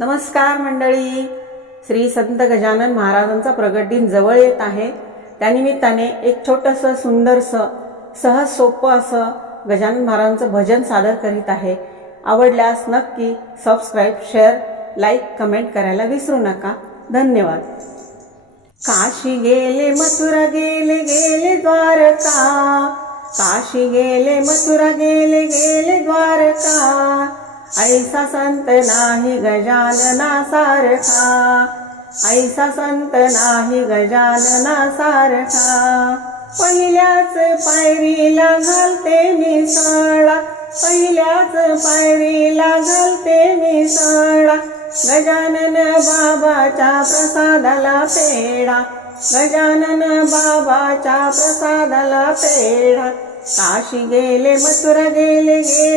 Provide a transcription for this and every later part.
नमस्कार मंडळी. श्री संत गजानन महाराजांचा प्रगट दिन जवळ येत आहे. त्यानिमित्ताने एक छोटंसं सुंदरसं सहज सोपं असं गजानन महाराजांचं भजन सादर करीत आहे. आवडल्यास नक्की सबस्क्राईब शेअर लाईक कमेंट करायला विसरू नका. धन्यवाद. काशी गेले मथुरा गेले गेले द्वारका. काशी गेले मथुरा गेले गेले द्वारका. ऐसा संत नाही गजानना सारखा. ऐसा संत नाही गजानना सारखा. पहिल्याच पायरीला घालते मी सळा. पहिल्याच पायरीला घालते मी सळा. गजानन बाबाच्या प्रसादाला पेढा. गजानन बाबाच्या प्रसादाला पेढा. काशी गेले मथुरा गेले गेले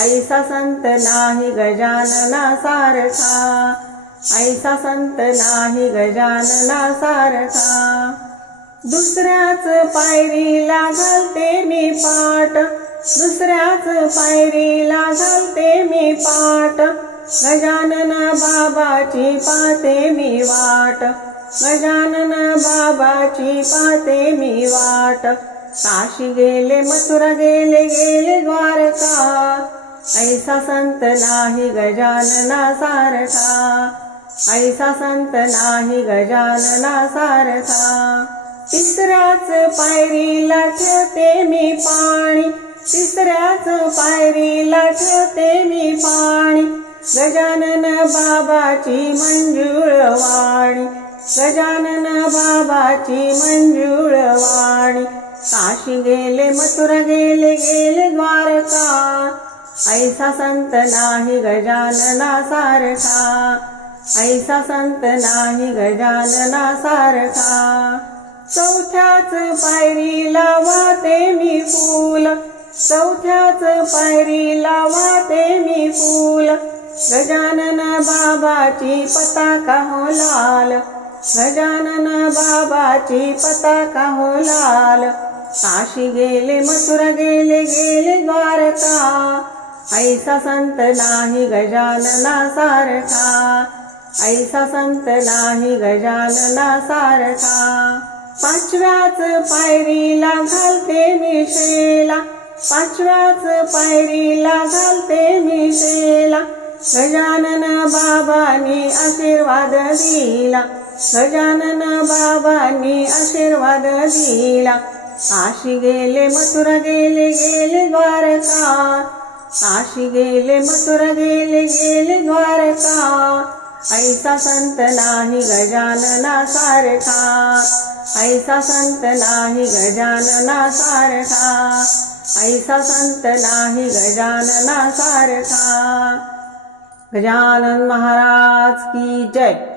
ऐसा संत नाही गजानना सारखा. ऐसा संत नाही गजानना सारखा. दुसऱ्याच पायरीला घालते मी पाट दुसऱ्याच पायरीला घालते मी पाट गजानन बाबाची पाहते मी वाट. गजानन बाबाची पाहते मी वाट. काशी गेले मथुरा गेले गेले द्वारका. ऐसा संत नाही गजानना सारखा ऐसा संत नाही गजानना सारखा तिसऱ्याच पायरीला ठेवते मी पाणी. तिसऱ्याच पायरीला ठेवते मी पाणी. गजानन बाबाची मंजूळ वाणी. गजानन बाबाची मंजूळ ऐसा संत नाही गजानना सारखा. ऐसा संत नाही गजानना सारखा. चौथ्याच पायरी वाते मी फूल. चौथ्याच पायरी वाते मी फूल. गजानन बाबाची पताका हो लाल. गजानन बाबाची पताका हो लाल. काशी गेले मथुरा गेले गेले द्वारका. ऐसा संत नाही गजानना सारखा. ऐसा संत नाही गजानना सारखा. पाचव्याच पायरीला घालते मिशेला पाचव्याच पायरीला घालते मिशेला गजानन बाबांनी आशीर्वाद दिला. गजानन बाबांनी आशीर्वाद दिला. काशी गेले मथुरा गेले गेले द्वारका. काशी गेले मथुरा गेले गेले द्वारका. ऐसा संत नाही गजानना सारखा. ऐसा संत नाही गजानना सारखा. ऐसा संत नाही गजानना सारखा. गजानन महाराज की जय.